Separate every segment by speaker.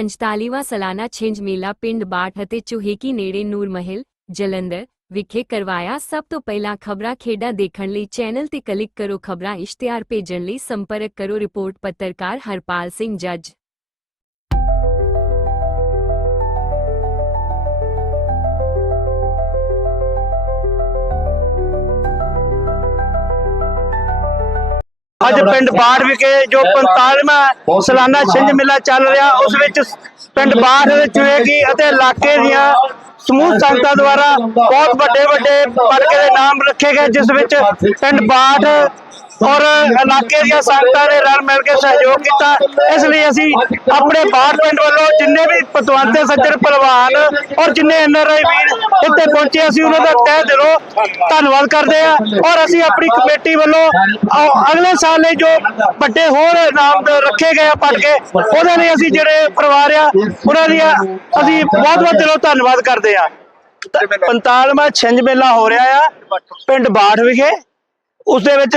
Speaker 1: 45ਵਾਂ ਸਾਲਾਨਾ ਛਿੰਝ ਮੇਲਾ ਪਿੰਡ ਬਾਠ ਅਤੇ ਚੁਹੇਕੀ ਨੇੜੇ ਨੂਰ ਮਹਿਲ, ਜਲੰਧਰ ਵਿਖੇ ਕਰਵਾਇਆ ਸਭ ਤੋਂ ਪਹਿਲਾਂ ਖਬਰਾਂ ਖੇਡਾਂ ਦੇਖਣ ਲਈ ਚੈਨਲ ਤੇ ਕਲਿੱਕ ਕਰੋ ਖਬਰਾਂ ਇਸ਼ਤਿਹਾਰ ਭੇਜਣ ਲਈ ਸੰਪਰਕ ਕਰੋ ਰਿਪੋਰਟ ਪੱਤਰਕਾਰ ਹਰਪਾਲ ਸਿੰਘ ਜੱਜ।
Speaker 2: ਅੱਜ ਪਿੰਡ ਬਾੜ ਵਿਖੇ ਜੋ 45ਵਾਂ ਸਾਲਾਨਾ ਛਿੰਝ ਮੇਲਾ ਚੱਲ ਰਿਹਾ ਉਸ ਵਿੱਚ ਪਿੰਡ ਬਾੜ ਵਿੱਚ ਹੋਏਗੀ ਅਤੇ ਇਲਾਕੇ ਦੀਆਂ ਸਮੂਹ ਸੰਗਤਾਂ ਦੁਆਰਾ ਬਹੁਤ ਵੱਡੇ ਵੱਡੇ ਪਲਕੇ ਦੇ ਨਾਮ ਰੱਖੇ ਗਏ ਜਿਸ ਵਿੱਚ ਪਿੰਡ ਬਾੜ ਔਰ ਇਲਾਕੇ ਦੀਆਂ ਸੰਗਤਾਂ ਨੇ ਰਲ ਮਿਲ ਕੇ ਸਹਿਯੋਗ ਕੀਤਾ। ਇਸ ਲਈ ਅਸੀਂ ਆਪਣੇ ਬਾੜ ਪਿੰਡ ਵੱਲੋਂ ਜਿੰਨੇ ਵੀ ਪਤਵੰਤੇ ਸੱਜਣ ਪਹਿਲਵਾਨ ਔਰ ਜਿੰਨੇ ਐਨਆਰਆਈ ਵੀਰ ਇੱਥੇ ਪਹੁੰਚੇ, ਅਸੀਂ ਉਹਨਾਂ ਦਾ ਤਹਿ ਦਿਲੋਂ ਧੰਨਵਾਦ ਕਰਦੇ ਹਾਂ ਔਰ ਅਸੀਂ ਆਪਣੀ ਕਮੇਟੀ ਵੱਲੋਂ ਅਗਲੇ ਸਾਲ ਲਈ ਜੋ ਵੱਡੇ ਹੋਰ ਨਾਮ ਰੱਖੇ ਗਏ ਆ ਪਲਕੇ ਉਹਦੇ ਲਈ ਅਸੀਂ ਜਿਹੜੇ ਪਰਿਵਾਰ ਆ, ਉਹਨਾਂ ਦੀਆਂ ਅਸੀਂ ਬਹੁਤ ਬਹੁਤ ਦਿਲੋਂ ਧੰਨਵਾਦ ਕਰਦੇ ਆ 45ਵਾਂ ਛਿੰਝ ਮੇਲਾ ਹੋ ਰਿਹਾ ਆ, ਪਿੰਡ ਬਾਠ ਵਿਖੇ। ਉਸ ਦੇ ਵਿੱਚ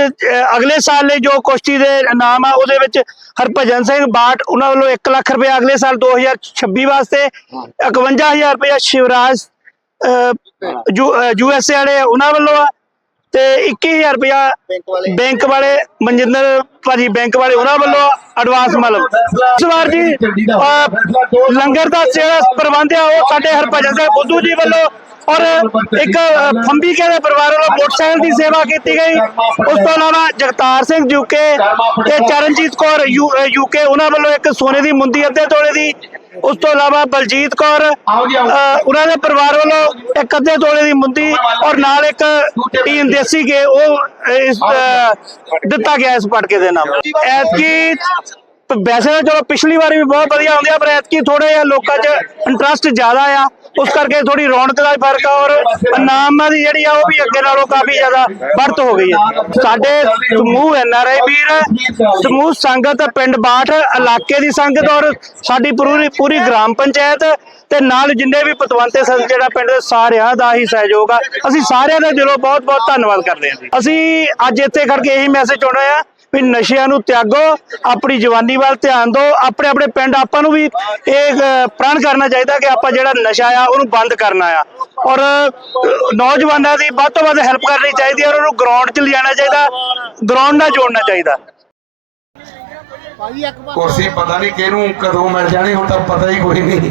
Speaker 2: ਅਗਲੇ ਸਾਲ ਲਈ ਜੋ ਕੁਸ਼ਤੀ ਦੇ ਨਾਮ ਆ ਉਹਦੇ ਵਿੱਚ ਹਰਭਜਨ ਸਿੰਘ ਬਾਟ ਉਹਨਾਂ ਵੱਲੋਂ 1 ਲੱਖ ਰੁਪਏ ਅਗਲੇ ਸਾਲ 2026 ਵਾਸਤੇ 51000 ਰੁਪਏ ਸ਼ਿਵਰਾਜ ਯੂ ਐਸ ਏ ਵਾਲੇ ਉਹਨਾਂ ਵੱਲੋਂ ਆ ਤੇ 21000 ਰੁਪਇਆ ਬੈਂਕ ਵਾਲੇ। ਮਨਜਿੰਦਰ ਭਾਜੀ ਬੈਂਕ ਵਾਲੇ ਉਹਨਾਂ ਵੱਲੋਂ ਐਡਵਾਂਸ ਮਤਲਬ। ਇਸ ਵਾਰ ਜੀ ਲੰਗਰ ਦਾ ਜਿਹੜਾ ਪ੍ਰਬੰਧ ਆ ਉਹ ਸਾਡੇ ਹਰਭਜਨ ਸਿੰਘ ਬੁੱਧੂ ਜੀ ਵੱਲੋਂ ਔਰ ਇੱਕ ਫੰਬੀ ਕੇ ਦੇ ਪਰਿਵਾਰ ਵੱਲੋਂ ਮੋਟਰਸਾਈਕਲ ਦੀ ਸੇਵਾ ਕੀਤੀ ਗਈ। ਉਸ ਤੋਂ ਇਲਾਵਾ ਜਗਤਾਰ ਸਿੰਘ ਯੂਕੇ ਤੇ ਚਰਨਜੀਤ ਕੌਰ ਯੂਕੇ ਉਹਨਾਂ ਵੱਲੋਂ ਇੱਕ ਸੋਨੇ ਦੀ ਮੁੰਦੀ ਅੱਧੇ ਤੋਲੇ ਦੀ। ਉਸ ਤੋਂ ਇਲਾਵਾ ਬਲਜੀਤ ਕੌਰ ਉਹਨਾਂ ਦੇ ਪਰਿਵਾਰ ਵੱਲੋਂ ਇੱਕ ਅੱਧੇ ਤੋਲੇ ਦੀ ਮੁੰਦੀ ਔਰ ਨਾਲ ਇੱਕ ਟੀਮ ਦੇਸੀ ਕੇ ਉਹ ਦਿੱਤਾ ਗਿਆ ਇਸ ਪਟਕੇ ਦੇ ਨਾਮ। ਐਤਕੀ ਵੈਸੇ ਤਾਂ ਚਲੋ ਪਿਛਲੀ ਵਾਰੀ ਵੀ ਬਹੁਤ ਵਧੀਆ ਹੁੰਦੀ ਆ, ਪਰ ਐਤਕੀ ਥੋੜਾ ਜਿਹਾ ਲੋਕਾਂ 'ਚ ਇੰਟਰਸਟ ਜ਼ਿਆਦਾ ਆ। ਉਸ ਕਰਕੇ ਥੋੜੀ ਰੌਣਕ ਦਾ ਵੀ ਫ਼ਰਕ ਆ ਔਰ ਨਾਮਾਂ ਦੀ ਜਿਹੜੀ ਆ ਉਹ ਵੀ ਅੱਗੇ ਨਾਲੋਂ ਕਾਫੀ ਜ਼ਿਆਦਾ ਵਰਤ ਹੋ ਗਈ ਆ। ਸਾਡੇ ਸਮੂਹ ਐਨਆਰਆਈ ਵੀਰ, ਸਮੂਹ ਸੰਗਤ, ਪਿੰਡ ਬਾਠ, ਇਲਾਕੇ ਦੀ ਸੰਗਤ ਔਰ ਸਾਡੀ ਪੂਰੀ ਪੂਰੀ ਗ੍ਰਾਮ ਪੰਚਾਇਤ ਤੇ ਨਾਲ ਜਿੰਨੇ ਵੀ ਪਤਵੰਤੇ ਸਨ, ਜਿਹੜਾ ਪਿੰਡ ਦੇ ਸਾਰਿਆਂ ਦਾ ਹੀ ਸਹਿਯੋਗ ਆ। ਅਸੀਂ ਸਾਰਿਆਂ ਦਾ ਦਿਲੋਂ ਬਹੁਤ ਬਹੁਤ ਧੰਨਵਾਦ ਕਰਦੇ ਹਾਂ ਅਸੀਂ ਅੱਜ ਇੱਥੇ ਖੜ ਕੇ ਇਹੀ ਮੈਸੇਜ ਚਾਹੁੰਦੇ ਆ ਵੀ ਨਸ਼ਿਆਂ ਨੂੰ ਤਿਆਗੋ, ਆਪਣੀ ਜਵਾਨੀ ਵੱਲ ਧਿਆਨ ਦਿਓ, ਆਪਣੇ ਆਪਣੇ ਪਿੰਡ ਆਪਾਂ ਨੂੰ ਵੀ ਇਹ ਪ੍ਰਣ ਕਰਨਾ ਚਾਹੀਦਾ ਕਿ ਆਪਾਂ ਜਿਹੜਾ ਨਸ਼ਾ ਆ, ਉਹਨੂੰ ਬੰਦ ਕਰਨਾ ਆ। ਔਰ ਨੌਜਵਾਨਾਂ ਦੀ ਵੱਧ ਤੋਂ ਵੱਧ ਹੈਲਪ ਕਰਨੀ ਚਾਹੀਦੀ ਹੈ ਔਰ ਉਹਨੂੰ ਗਰਾਊਂਡ 'ਚ ਲਿਜਾਣਾ ਚਾਹੀਦਾ ਗਰਾਊਂਡ ਨਾਲ ਜੋੜਨਾ ਚਾਹੀਦਾ।
Speaker 3: ਕੁਰਸੀ ਪਤਾ ਨਹੀਂ ਕਿਹਨੂੰ ਕਦੋਂ ਮਿਲ ਜਾਣੀ, ਹੁਣ ਤਾਂ ਪਤਾ ਹੀ ਕੋਈ ਨਹੀਂ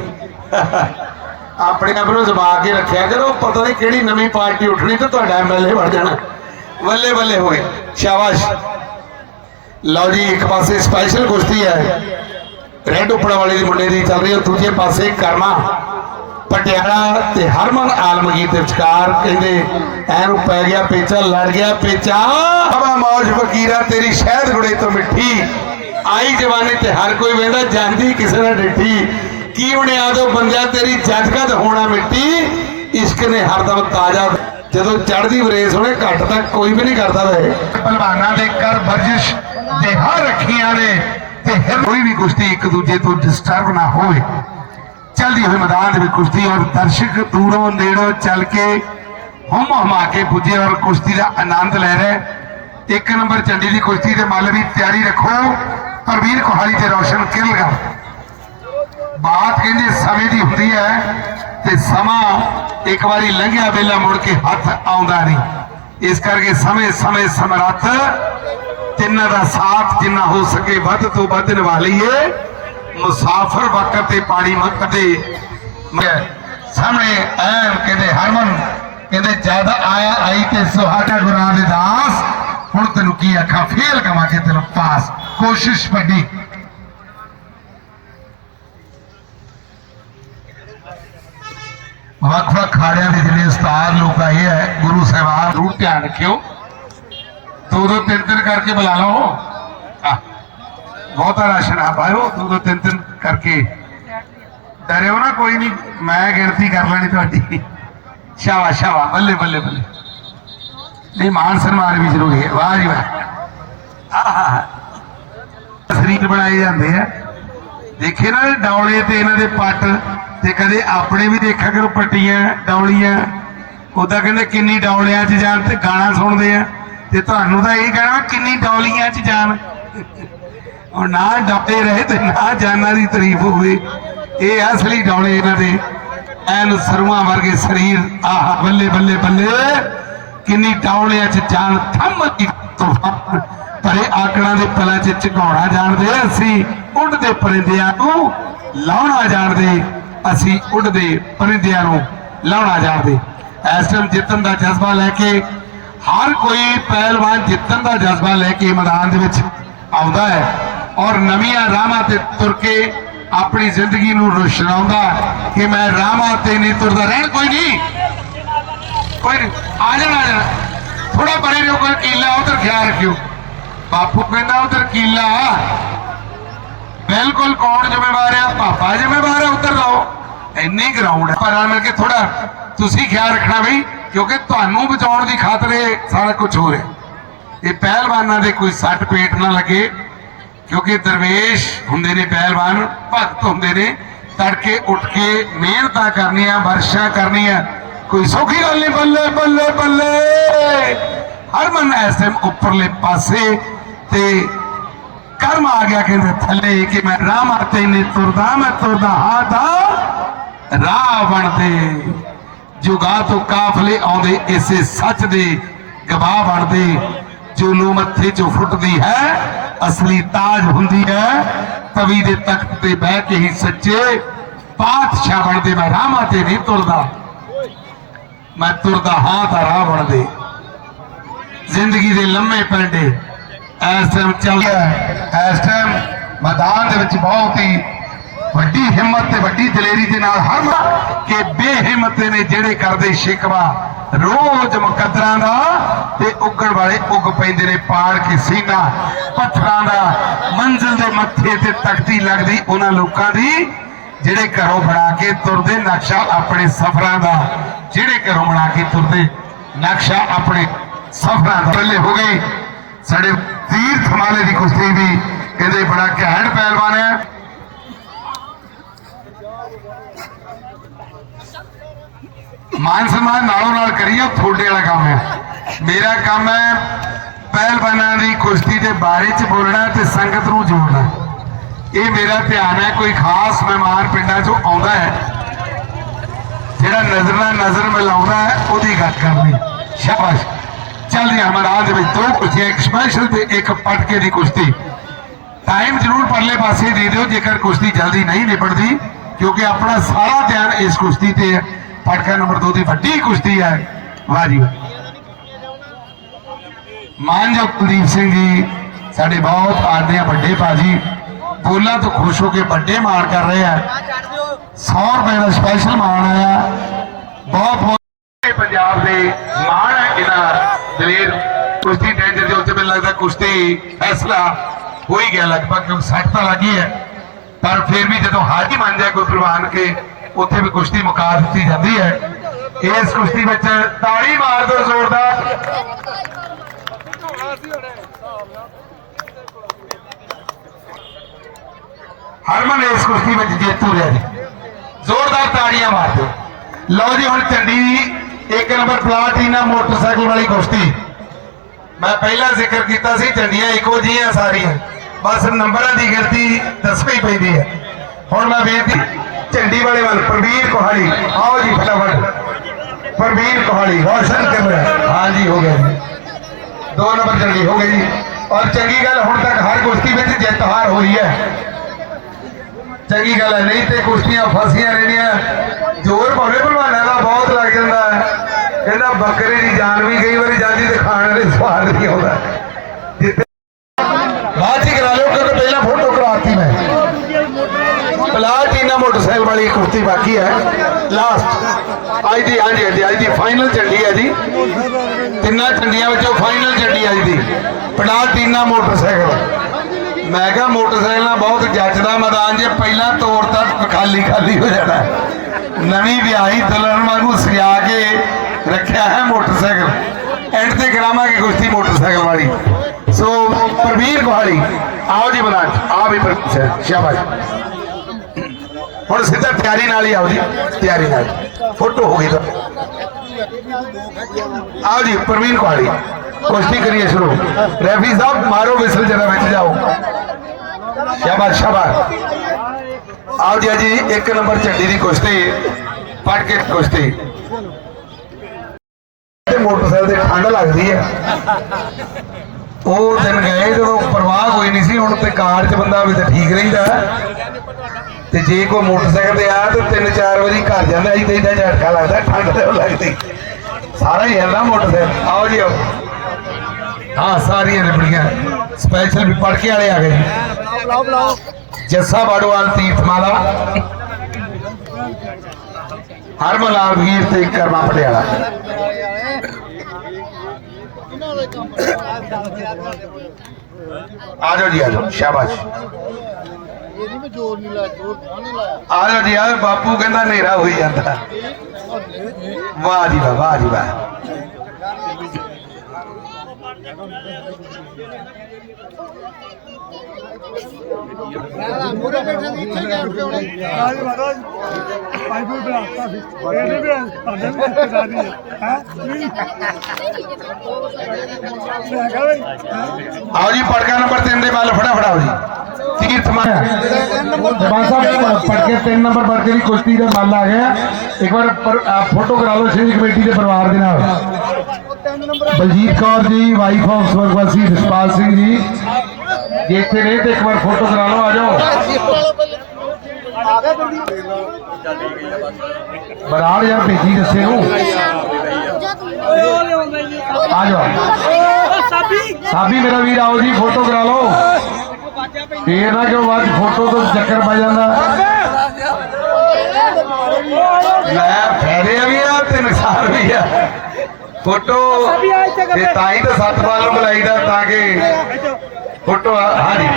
Speaker 3: ਆਪਣੇ ਆਪ ਨੂੰ ਜਮਾ ਕੇ ਰੱਖਿਆ ਕਰੋ, ਪਤਾ ਨਹੀਂ ਕਿਹੜੀ ਨਵੀਂ ਪਾਰਟੀ ਉੱਠਣੀ ਤੇ ਤੁਹਾਡਾ ਐਮਐਲਏ ਬਣ ਜਾਣਾ। ਬੱਲੇ ਬੱਲੇ ਹੋਏ, ਸ਼ਾਬਾਸ਼। ਲਓ ਜੀ, ਇੱਕ ਪਾਸੇ ਸਪੈਸ਼ਲ ਕੁਸ਼ਤੀ ਹੈ। ਰੈੱਡ ਉੱਪੜਾ ਵਾਲੇ ਦੀ ਮੁੰਡੇ ਦੀ ਚੱਲ ਰਹੀ ਹੈ। ਦੂਜੇ ਪਾਸੇ ਕਰਮਾ ਪਟਿਆਲਾ ਤੇ ਹਰਮਨ ਆਲਮਗੀਰ ਦੇ ਵਿਚਕਾਰ ਕਹਿੰਦੇ, ਐਨੂੰ ਪੈ ਗਿਆ, ਪੇਚਾ ਲੜ ਗਿਆ, ਪੇਚਾ। ਹਵਾ ਮੌਜ ਫਕੀਰਾ ਤੇਰੀ ਸ਼ਹਿਦ ਗੁੜੇ ਤੋਂ ਮਿੱਠੀ। ਆਈ ਜਵਾਨੀ ਤੇ ਹਰ ਕੋਈ ਵੇਂਦਾ, ਜਾਂਦੀ ਕਿਸੇ ਨਾਲ ਡਿੱਠੀ। ਕੀ ਬਣਿਆ ਦੋ ਬੰਦਿਆ, ਤੇਰੀ ਜੱਜਗਤ ਹੋਣਾ ਮਿੱਟੀ। ਇਸ਼ਕ ਨੇ ਹਰਦਮ ਤਾਜ਼ਾ ਜਦੋਂ ਚੜਦੀ ਵਰੇਸ ਹੋਣੇ ਘੱਟ ਤਾਂ ਕੋਈ ਵੀ ਨਹੀਂ ਕਰਦਾ ਵੇ ਪਹਿਲਵਾਨਾਂ ਦੇ ਕਰ ਵਰਜਿਸ਼ ਦੇਹਾ ਰੱਖੀਆਂ ਨੇ ਤੇ ਕੋਈ ਵੀ ਕੁਸ਼ਤੀ ਇੱਕ ਦੂਜੇ ਤੋਂ ਡਿਸਟਰਬ ਨਾ ਹੋਵੇ। ਚਲਦੀ ਹੋਈ ਮੈਦਾਨ ਦੇ ਵਿੱਚ ਕੁਸ਼ਤੀ ਔਰ ਦਰਸ਼ਕ ਦੂਰੋਂ ਨੇੜੋਂ ਚੱਲ ਕੇ ਹਮ ਹਮਾ ਕੇ ਪੁੱਜੇ ਔਰ ਕੁਸ਼ਤੀ ਦਾ ਆਨੰਦ ਲੈ ਰਹੇ। ਇੱਕ ਨੰਬਰ ਚੰਡੀ ਦੀ ਕੁਸ਼ਤੀ ਦੇ ਮੱਲ ਵੀ ਤਿਆਰੀ ਰੱਖੋ। ਪ੍ਰਵੀਰ ਕੋਹਾਲੀ ਤੇ ਰੌਸ਼ਨ ਕਿਰਲਗਾ ਬਾਤ ਕਹਿੰਦੇ ਸਮੇਂ ਦੀ ਹੁੰਦੀ ਹੈ ਤੇ ਸਮਾਂ ਇੱਕ ਵਾਰੀ ਲੰਘਿਆ ਵੇਲਾ ਮੁੜ ਕੇ ਹੱਥ ਆਉਂਦਾ ਨਹੀਂ। ਇਸ ਕਰਕੇ ਸਮੇਂ ਸਮੇਂ ਸਮਰੱਥ ਤਿੰਨਾਂ ਦਾ ਸਾਥ ਜਿੰਨਾ ਹੋ ਸਕੇ ਵੱਧ ਤੋਂ ਵੱਧ ਨਿਭਾ ਲਈਏ। ਮੁਸਾਫਰ ਵਕਤ ਤੇ ਪਾਣੀ ਮੱਕ ਦੇ ਸਾਹਮਣੇ ਐਨ ਕਹਿੰਦੇ ਹਰਮਨ, ਕਹਿੰਦੇ ਜ਼ਿਆਦਾ ਆਇਆ ਆਈ ਤੇ ਸੁਹਾਗਾ ਗੁਰਾਂ ਦੇ ਦਾਸ, ਹੁਣ ਤੈਨੂੰ ਕੀ ਆਖਾਂ, ਫੇਲ ਕਵਾਂਗੇ ਤੈਨੂੰ ਪਾਸ। ਕੋਸ਼ਿਸ਼ ਵੱਡੀ। ਵੱਖ ਵੱਖ ਖਾੜਿਆਂ ਦੇ ਜਿਹੜੇ ਉਸਤਾਦ ਲੋਕ ਆਏ ਹੈ ਗੁਰੂ ਸਾਹਿਬਾਨ ਜ਼ਰੂਰ ਧਿਆਨ ਰੱਖਿਓ। ਦੋ ਦੋ ਤਿੰਨ ਤਿੰਨ ਕਰਕੇ ਬੁਲਾ ਲਓ। ਬਹੁਤਾ ਰਾਸ਼ਨ ਆ ਪਾਇਓ, ਦੋ ਦੋ ਤਿੰਨ ਤਿੰਨ ਕਰਕੇ। ਡਰਿਓ ਨਾ, ਕੋਈ ਨਹੀਂ, ਮੈਂ ਗਿਣਤੀ ਕਰ ਲੈਣੀ ਤੁਹਾਡੀ। ਸ਼ਾਵਾ ਸ਼ਾਵਾ ਬੱਲੇ ਬੱਲੇ ਬੱਲੇ। ਨਹੀਂ, ਮਾਨ ਸਨਮਾਨ ਵੀ ਜ਼ਰੂਰੀ ਹੈ। ਵਾਹ ਜੀ ਵਾਹ। ਆਹ ਸਰੀਰ ਬਣਾਏ ਜਾਂਦੇ ਆ ਦੇਖੇ ਨਾ ਡੌਲੇ ਤੇ ਇਹਨਾਂ ਦੇ ਪੱਟ। ਤੇ ਕਦੇ ਆਪਣੇ ਵੀ ਦੇਖਿਆ ਕਰੋ ਪੱਟੀਆਂ, ਡੌਲੀਆਂ। ਉਦਾਂ ਕਹਿੰਦੇ ਕਿੰਨੀ ਡੌਲਿਆਂ 'ਚ ਜਾਣ ਤੇ ਗਾਣਾ ਸੁਣਦੇ ਆ। ਤੇ ਤੁਹਾਨੂੰ ਤਾਂ ਇਹ ਕਹਿਣਾ ਕਿੰਨੀ ਡੌਲੀਆਂ 'ਚ ਜਾਣ। ਔਰ ਨਾ ਡਾਟੇ ਰਹੇ ਤੇ ਨਾ ਜਾਨਾਂ ਦੀ ਤਾਰੀਫ ਹੋਵੇ। ਇਹ ਅਸਲੀ ਡੌਲੇ ਇਹਨਾਂ ਦੇ। ਐਨ ਸਰੂਆਂ ਵਰਗੇ ਸਰੀਰ, ਆਹ ਬੱਲੇ ਬੱਲੇ ਬੱਲੇ। ਕਿੰਨੀ ਡੌਲਿਆਂ 'ਚ ਜਾਣ, ਥੰਮ ਦੀ ਤੂਫਾਨ ਭਰੇ ਆਕੜਾਂ ਦੇ ਪਲਾਂ 'ਚ ਝਗਾਉਣਾ ਜਾਣਦੇ ਅਸੀਂ ਉੱਡਦੇ ਪਰਿੰਦਿਆਂ ਨੂੰ ਲਾਉਣਾ ਜਾਣਦੇ। ਅਸੀਂ ਉੱਡਦੇ ਪਰਿੰਦਿਆਂ ਨੂੰ ਲਾਉਣਾ ਜਾਣਦੇ ਇਸ ਟਾਈਮ ਜਿੱਤਣ ਦਾ ਜਜ਼ਬਾ ਲੈ ਕੇ ਹਰ ਕੋਈ ਪਹਿਲਵਾਨ ਜਿੱਤਣ ਦਾ ਜਜ਼ਬਾ ਲੈ ਕੇ ਮੈਦਾਨ ਦੇ ਵਿੱਚ ਆਉਂਦਾ ਹੈ ਔਰ ਨਵੀਆਂ ਰਾਹਾਂ ਤੇ ਤੁਰ ਕੇ ਆਪਣੀ ਜ਼ਿੰਦਗੀ ਨੂੰ ਰੋਸ਼ਨਾਉਂਦਾ ਕਿ ਮੈਂ ਰਾਹਾਂ ਤੇ ਨਹੀਂ ਤੁਰਦਾ। ਰਹਿਣ ਕੋਈ ਨਹੀਂ। ਕੋਈ ਨਹੀਂ। ਆ ਜਾਣਾ ਆ ਜਾਣਾ। ਥੋੜਾ ਪਰੇ ਰਹੋ, ਕੋਈ ਕੀਲਾ ਉਧਰ ਖਿਆਲ ਰੱਖਿਓ। ਬਾਪੂ ਕਹਿੰਦਾ, ਉਧਰ ਕੀਲਾ। ਬਿਲਕੁਲ ਕੌਣ ਜ਼ਿੰਮੇਵਾਰ ਆ? ਪਾਪਾ ਜ਼ਿੰਮੇਵਾਰ ਆ ਉਧਰ ਰਹੋ ਇੰਨੀ ਗਰਾਊਂਡ ਹੈ ਪਰ ਆ ਮਿਲ ਕੇ ਥੋੜਾ ਤੁਸੀਂ ਖਿਆਲ ਰੱਖਣਾ ਬਈ ਕਿਉਂਕਿ ਤੁਹਾਨੂੰ ਬਚਾਉਣ ਦੀ ਖਾਤਰ ਇਹ ਸਾਰਾ ਕੁਝ ਹੋ ਰਿਹਾ। ਇਹ ਪਹਿਲਵਾਨਾਂ ਦੇ ਕੋਈ ਸੱਟ ਪੇਟ ਨਾ ਲੱਗੇ, ਕਿਉਂਕਿ ਦਰਵੇਸ਼ ਹੁੰਦੇ ਨੇ ਪਹਿਲਵਾਨ, ਭਗਤ ਹੁੰਦੇ ਨੇ। ਤੜਕੇ ਉੱਠ ਕੇ ਮਿਹਨਤਾਂ ਕਰਨੀਆਂ, ਵਰਸ਼ਾਂ ਕਰਨੀਆਂ। ਕੋਈ ਸੌਖੀ ਗੱਲ ਨਹੀਂ, ਬੱਲੇ ਬੱਲੇ ਬੱਲੇ। ਹਰਮਨ ਇਸ ਟਾਈਮ ਉੱਪਰਲੇ ਪਾਸੇ ਤੇ ਕਰਮ ਆ ਗਿਆ ਕਹਿੰਦੇ ਥੱਲੇ ਕਿ ਮੈਂ ਰਾਮਾ ਤੇ ਨੇ ਤੁਰਦਾ, ਮੈਂ ਤੁਰਦਾ ਹਾਂ ਤਾਂ ਰਾਹ ਜੁਗਾ ਤੋਂ ਕਾਫਲੇ ਆਉਂਦੇ, ਇਸੇ ਸੱਚ ਦੇ ਗਵਾਹ ਬਣਦੇ। ਜੋ ਨੂੰ ਮੱਥੇ ਚੋਂ ਫੁੱਟਦੀ ਹੈ, ਅਸਲੀ ਤਾਜ ਹੁੰਦੀ ਹੈ। ਤਵੀ ਦੇ ਤਖਤ ਤੇ ਬਹਿ ਕੇ ਹੀ ਸੱਚੇ ਪਾਤਸ਼ਾਹ ਬਣਦੇ। ਮੈਂ ਰਾਮਾ ਤੇ ਨਹੀਂ ਤੁਰਦਾ। ਮੈਂ ਤੁਰਦਾ ਹਾਂ ਤਾਂ ਰਾਹ ਬਣਦੇ। ਜ਼ਿੰਦਗੀ ਦੇ ਲੰਮੇ ਪੈਂਡੇ। ਇਸ ਟਾਈਮ ਚੱਲ ਰਿਹਾ ਹੈ। ਇਸ ਟਾਈਮ ਮੈਦਾਨ ਦੇ ਵਿੱਚ ਬਹੁਤ ਹੀ ਵੱਡੀ ਹਿੰਮਤ ਤੇ ਵੱਡੀ ਦਲੇਰੀ ਦੇ ਨਾਲ ਹਰ ਕਿ ਬੇਹਿੰਮਤ ਨੇ ਜਿਹੜੇ ਕਰਦੇ ਸ਼ਿਕਵਾ, ਰੋਜ਼ ਮੁਕੱਦਰਾਂ ਦਾ ਤੇ ਉੱਗਣ ਵਾਲੇ ਉੱਗ ਪੈਂਦੇ ਨੇ ਪਾੜ ਕੇ ਸੀਨਾ, ਪੱਥਰਾਂ ਦਾ, ਮੰਜ਼ਿਲ ਦੇ ਮੱਥੇ ਤੇ ਤਖਤੀ ਲੱਗਦੀ ਉਹਨਾਂ ਲੋਕਾਂ ਦੀ, ਜਿਹੜੇ ਘਰੋਂ ਬਣਾ ਕੇ ਤੁਰਦੇ ਨਕਸ਼ਾ ਆਪਣੇ ਸਫ਼ਰਾਂ ਦਾ, ਜਿਹੜੇ ਘਰੋਂ ਬਣਾ ਕੇ ਤੁਰਦੇ ਨਕਸ਼ਾ ਆਪਣੇ ਸਫ਼ਰਾਂ ਦਾ ਹੋ ਗਏ ਸਾਡੇ ਤੀਰ ਥਮਾਲੇ ਦੀ ਕੁਸ਼ਤੀ ਵੀ ਕਹਿੰਦੇ ਬੜਾ ਘੈਂਟ ਪਹਿਲਵਾਨ ਹੈ। ਮਾਨ ਸਨਮਾਨ ਨਾਲੋਂ ਨਾਲ ਕਰੀਏ ਤੁਹਾਡੇ ਵਾਲਾ ਕੰਮ ਹੈ। ਮੇਰਾ ਕੰਮ ਹੈ ਪਹਿਲਵਾਨਾਂ ਦੀ ਕੁਸ਼ਤੀ ਦੇ ਬਾਰੇ ਚ ਬੋਲਣਾ ਤੇ ਸੰਗਤ ਨੂੰ ਜੋੜਨਾ। ਇਹ ਮੇਰਾ ਧਿਆਨ ਹੈ, ਕੋਈ ਖਾਸ ਮਹਿਮਾਨ ਪਿੰਡਾਂ ਚੋਂ ਆਉਂਦਾ ਹੈ, ਜਿਹੜਾ ਨਜ਼ਰ ਨਾਲ ਨਜ਼ਰ ਮਿਲਾਉਂਦਾ ਹੈ, ਉਹਦੀ ਗੱਲ ਕਰਨੀ। ਸ਼ਾਬਾਸ਼। ਚੱਲਦੀ ਹੈ ਮਹਾਰਾਜ ਦੇ ਵਿੱਚ। ਦੋ ਕੁਸ਼ਤੀਆਂ ਇੱਕ ਸਪੈਸ਼ਲ ਤੇ ਇੱਕ ਪਟਕੇ ਦੀ ਕੁਸ਼ਤੀ ਟਾਈਮ ਜ਼ਰੂਰ ਪਰਲੇ ਪਾਸੇ ਦੇ ਦਿਓ, ਜੇਕਰ ਕੁਸ਼ਤੀ ਜਲਦੀ ਨਹੀਂ ਨਿਬੜਦੀ, ਕਿਉਂਕਿ ਆਪਣਾ ਸਾਰਾ ਧਿਆਨ ਇਸ ਕੁਸ਼ਤੀ ਤੇ ਹੈ। ਪਟਕਾ ਨੰਬਰ 2 ਦੀ ਵੱਡੀ ਕੁਸ਼ਤੀ ਹੈ। ਵਾਹ ਜੀ ਵਾਹ। ਮਾਨਯੋਗ ਕੁਲਦੀਪ ਸਿੰਘ ਜੀ, ਸਾਡੇ ਬਹੁਤ ਆਦਮੀ ਆ ਵੱਡੇ ਭਾਜੀ। ਬੋਲਾਂ ਤੋਂ ਖੁਸ਼ ਹੋ ਕੇ ਵੱਡੇ ਮਾਣ ਕਰ ਰਹੇ ਆ। 100 ਰੁਪਏ ਦਾ ਸਪੈਸ਼ਲ ਮਾਣ ਆਇਆ। ਬਹੁਤ ਬਹੁਤ ਪੰਜਾਬ ਦੇ ਕੁਸ਼ਤੀ ਟੈਂਡਰ ਦੇ ਉੱਤੇ ਮੈਨੂੰ ਲੱਗਦਾ ਕੁਸ਼ਤੀ ਫੈਸਲਾ ਹੋ ਹੀ ਗਿਆ, ਲਗਭਗ ਕਿਉਂਕਿ ਸੱਟ ਤਾਂ ਲੱਗੀ ਹੈ। ਪਰ ਫਿਰ ਵੀ ਜਦੋਂ ਹਾਰ ਹੀ ਮੰਨ ਜਾਏ ਕੋਈ ਪ੍ਰਵਾਨ ਕੇ ਉੱਥੇ ਵੀ ਕੁਸ਼ਤੀ ਮੁਕਾ ਦਿੱਤੀ ਜਾਂਦੀ ਹੈ। ਇਸ ਕੁਸ਼ਤੀ ਵਿੱਚ ਤਾੜੀ ਮਾਰ ਦਿਓ ਜ਼ੋਰਦਾਰ। ਹਰਮਨ ਇਸ ਕੁਸ਼ਤੀ ਵਿੱਚ ਜੇਤੂ ਰਿਹਾ ਜੀ ਜ਼ੋਰਦਾਰ ਤਾੜੀਆਂ ਮਾਰ ਦਿਓ ਲਓ ਜੀ ਹੁਣ ਚੰਡੀ ਇੱਕ ਨੰਬਰ ਪਲਾਟੀਨਾ ਮੋਟਰਸਾਈਕਲ ਵਾਲੀ ਕੁਸ਼ਤੀ। ਮੈਂ ਪਹਿਲਾਂ ਜ਼ਿਕਰ ਕੀਤਾ ਸੀ ਝੰਡੀਆਂ ਇੱਕੋ ਜਿਹੀਆਂ ਸਾਰੀਆਂ। ਬਸ ਨੰਬਰਾਂ ਦੀ ਗਿਣਤੀ ਦੱਸਣੀ ਪੈਂਦੀ ਹੈ। ਹੁਣ ਮੈਂ ਬੇਨਤੀ, ਝੰਡੀ ਵਾਲੇ ਵੱਲ ਪ੍ਰਵੀਰ ਕੋਹਾਲੀ। ਆਓ ਜੀ ਫਟਾਫਟ। ਪ੍ਰਵੀਰ ਕੋਹਾਲੀ, ਰੋਸ਼ਨ ਕੈਮਰਾ। ਹਾਂਜੀ, ਹੋ ਗਿਆ ਜੀ। ਦੋ ਨੰਬਰ ਝੰਡੀ, ਹੋ ਗਈ ਜੀ। ਔਰ ਚੰਗੀ ਗੱਲ, ਹੁਣ ਤੱਕ ਹਰ ਕੁਸ਼ਤੀ ਵਿੱਚ ਜਿੱਤ ਹਾਰ ਹੋਈ ਹੈ। ਚੰਗੀ ਗੱਲ ਹੈ, ਨਹੀਂ ਤੇ ਕੁਸ਼ਤੀਆਂ ਫਸੀਆਂ ਰਹਿਣੀਆਂ ਜ਼ੋਰ ਭਾਵੇਂ ਭਲਵਾਨਾਂ ਦਾ ਬਹੁਤ ਲੱਗ ਜਾਂਦਾ ਹੈ। ਕਹਿੰਦਾ ਬੱਕਰੇ ਦੀ ਜਾਨ ਵੀ ਕਈ ਵਾਰੀ ਜਾਂਦੀ ਤੇ ਖਾਣ ਵਾਲੇ ਸਵਾਦ ਨਹੀਂ ਆਉਂਦਾ। ਜਿੱਥੇ ਬਾਅਦ ਹੀ ਕਰਾ ਲਿਓ, ਕਿਉਂਕਿ ਪਹਿਲਾਂ ਫੋਟੋ ਕਰਾਤੀ ਮੈਂ। ਪਲਾਟੀਨਾ ਮੋਟਰਸਾਈਕਲ ਵਾਲੀ ਕੁਸ਼ਤੀ ਬਾਕੀ ਹੈ। ਲਾਸਟ ਅੱਜ ਦੀ ਹਾਂਜੀ ਹਾਂਜੀ ਅੱਜ ਦੀ ਫਾਈਨਲ ਝੰਡੀ ਹੈ ਜੀ। ਤਿੰਨਾਂ ਝੰਡੀਆਂ ਵਿੱਚੋਂ ਫਾਈਨਲ ਝੰਡੀ ਅੱਜ ਦੀ। ਪਲਾਟੀਨਾ ਮੋਟਰਸਾਈਕਲ। ਮੈਂ ਕਿਹਾ ਮੋਟਰਸਾਈਕਲ ਨਾਲ ਬਹੁਤ ਜੱਜਦਾ ਮੈਦਾਨ ਜੇ ਪਹਿਲਾਂ ਤੋੜਤਾ ਤਾਂ ਖਾਲੀ ਖਾਲੀ ਹੋ ਜਾਣਾ। ਨਵੀਂ ਵਿਆਹੀ ਦੁਲਹਨ ਵਾਂਗੂ ਸਜਾ ਕੇ ਰੱਖਿਆ ਹੈ ਮੋਟਰਸਾਈਕਲ। ਐਂਡ ਤੇ ਕਰਾਵਾਂਗੇ ਕੁਸ਼ਤੀ ਮੋਟਰਸਾਈਕਲ ਵਾਲੀ। ਸੋ ਪ੍ਰਵੀਰ ਕੋਹਾਲੀ, ਆਓ ਜੀ ਬਲਾਟ ਆ ਵੀ ਸ਼ਾਬਾਸ਼। ਹੁਣ ਸਿੱਧਾ ਤਿਆਰੀ ਨਾਲ ਹੀ ਆਓ ਜੀ, ਤਿਆਰੀ ਨਾਲ। ਫੋਟੋ ਹੋ ਗਈ ਤਾਂ। ਆਓ ਜੀ, ਪ੍ਰਵੀਨ ਕੋਹਾਲੀ, ਕੁਸ਼ਤੀ ਕਰੀਏ ਸ਼ੁਰੂ। ਰੈਫੀ ਸਾਹਿਬ, ਮਾਰੋ ਵਿਸਲ ਜਰਾ ਵਿੱਚ ਜਾਓ। ਸ਼ਾਬਾਸ਼ ਸ਼ਾਬਾਸ਼। ਆਓ ਜੀ ਜੀ, ਇੱਕ ਨੰਬਰ ਝੰਡੀ ਦੀ ਕੁਸ਼ਤੀ ਪੜ ਕੇ ਕੁਸ਼ਤੀ। ਤੇ ਮੋਟਰਸਾਈਕਲ ਤੇ ਠੰਡ ਲੱਗਦੀ ਹੈ। ਉਹ ਦਿਨ ਗਏ ਜਦੋਂ ਪ੍ਰਵਾਹ ਕੋਈ ਨਹੀਂ ਸੀ, ਹੁਣ ਤੇ ਕਾਰ 'ਚ ਬੰਦਾ ਵੀ ਤਾਂ ਠੀਕ ਰਹਿੰਦਾ ਤੇ ਜੇ ਕੋਈ ਮੋਟਰਸਾਈਕਲ ਤੇ ਆ, ਤੇ ਤਿੰਨ ਚਾਰ ਵਾਰੀ ਘਰ ਜਾਂਦਾ ਜੀ ਤੇ ਇਹਦਾ ਝਟਕਾ ਲੱਗਦਾ, ਠੰਡ ਤੇ ਲੱਗਦੀ। ਸਾਰਾ ਹੀ ਹਿਲਦਾ ਮੋਟਰਸਾਈਕਲ। ਆਓ ਜੀ, ਆਓ। ਹਾਂ ਸਾਰੀਆਂ ਨਿਬੜੀਆਂ ਸਪੈਸ਼ਲ ਵੀ ਪੜ ਵਾਲੇ ਆ ਗਏ। ਜੀ ਜੱਸਾ ਬਾੜਵਾਲ, ਤੀਰਥਮਾਲਾ। ਹਰਮਲਾਲ ਵੀਰ ਤੇ ਕਰਮਾ ਪਟਿਆਲਾ। ਆ ਜਾਓ ਜੀ ਆ ਜਾਓ ਸ਼ਾਬਾਸ਼।
Speaker 4: ਇਹਦੀ ਵੀ ਜ਼ੋਰ ਨਹੀਂ ਲਾਇਆ ਜ਼ੋਰ ਨਹੀਂ ਲਾਇਆ
Speaker 3: ਆ ਜਾਓ ਜੀ ਆ ਜਾਓ, ਬਾਪੂ ਕਹਿੰਦਾ ਹਨੇਰਾ ਹੋਈ ਜਾਂਦਾ। ਵਾਹ ਜੀ ਵਾਹ ਵਾਹ ਜੀ ਵਾਹ।
Speaker 4: ਮੂਰੇ ਬੈਠੇ ਸੀ ਇੱਥੇ ਗਿਆ ਉੱਠ ਕੇ ਉਹਨੇ
Speaker 5: ਰਾਜ ਮਹਾਰਾਜ ਪਾਈਪ ਵੀ ਬਣਾਤਾ ਸੀ ਇਹਨੇ ਵੀ ਸਾਡੇ ਵੀ ਰਿਸ਼ਤੇਦਾਰੀ ਹੈ
Speaker 3: ਆਓ ਜੀ। ਪੜਕਾ ਨੰਬਰ 3 ਦੇ ਵੱਲ ਫੜਾ ਫੜਾਓ ਜੀ ਤੀਰਥਮਾਲਾ ਜਵਾਨ ਸਾਹਿਬ ਪੜ 3 ਨੰਬਰ ਪੜ ਦੀ ਕੁਸ਼ਤੀ ਦਾ ਮੱਲ ਆ ਗਿਆ। ਇੱਕ ਵਾਰ ਫੋਟੋ ਕਰਾ ਲਓ ਸਿੰਘ ਕਮੇਟੀ ਦੇ ਪਰਿਵਾਰ ਦੇ ਨਾਲ। ਬਲਜੀਤ ਕੌਰ ਜੀ ਵਾਈਫ ਆਫ ਸਵਰਗਵਾਸੀ ਰਿਸ਼ਪਾਲ ਸਿੰਘ ਜੀ। ਜੇ ਇੱਥੇ ਰਹੇ ਤੇ ਇੱਕ ਵਾਰ ਫੋਟੋ ਕਰਾ ਲਓ, ਆ ਜਾਓ।
Speaker 4: ਆ
Speaker 3: ਬਰਾੜ ਯਾਰ ਭੇਜੀ ਦੱਸੇ ਨੂੰ। ਆ ਜਾਓ। ਸਾਬੀ, ਮੇਰਾ ਵੀਰ ਆਓ ਜੀ, ਫੋਟੋ ਕਰਾ ਲਓ। ਫੇਰ ਨਾ ਕਿਉਂ ਬਾਅਦ ਫੋਟੋ ਤੋਂ ਚੱਕਰ ਪੈ ਜਾਂਦਾ? ਲੈ, ਫਾਇਦੇ ਵੀ ਆ ਤੇ ਨੁਕਸਾਨ ਵੀ ਆ। ਫੋਟੋ ਇਹ ਤਾਂ ਹੀ ਤਾਂ ਸੱਤ ਬਾਲ ਨੂੰ ਬੁਲਾਈਦਾ ਤਾਂ ਕਿ ਫੋਟੋ ਹਾਂਜੀ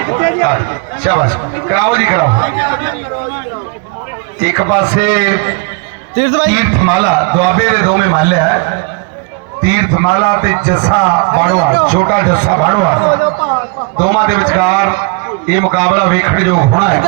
Speaker 3: ਹਾਂਜੀ, ਸ਼ਾਬਾਸ਼। ਕਰਾਓ ਜੀ ਕਰਾਓ। ਇੱਕ ਪਾਸੇ ਤੀਰਥਮਾਲਾ। ਦੁਆਬੇ ਦੇ ਦੋਵੇਂ ਮੱਲ ਹੈ ਤੀਰਥਮਾਲਾ ਤੇ ਜੱਸਾ ਬਾਣਵਾ ਛੋਟਾ ਜੱਸਾ ਬਾਣਵਾ। ਦੋਵਾਂ ਦੇ ਵਿਚਕਾਰ ਇਹ ਮੁਕਾਬਲਾ ਵੇਖਣ ਯੋਗ ਹੋਣਾ ਹੈ।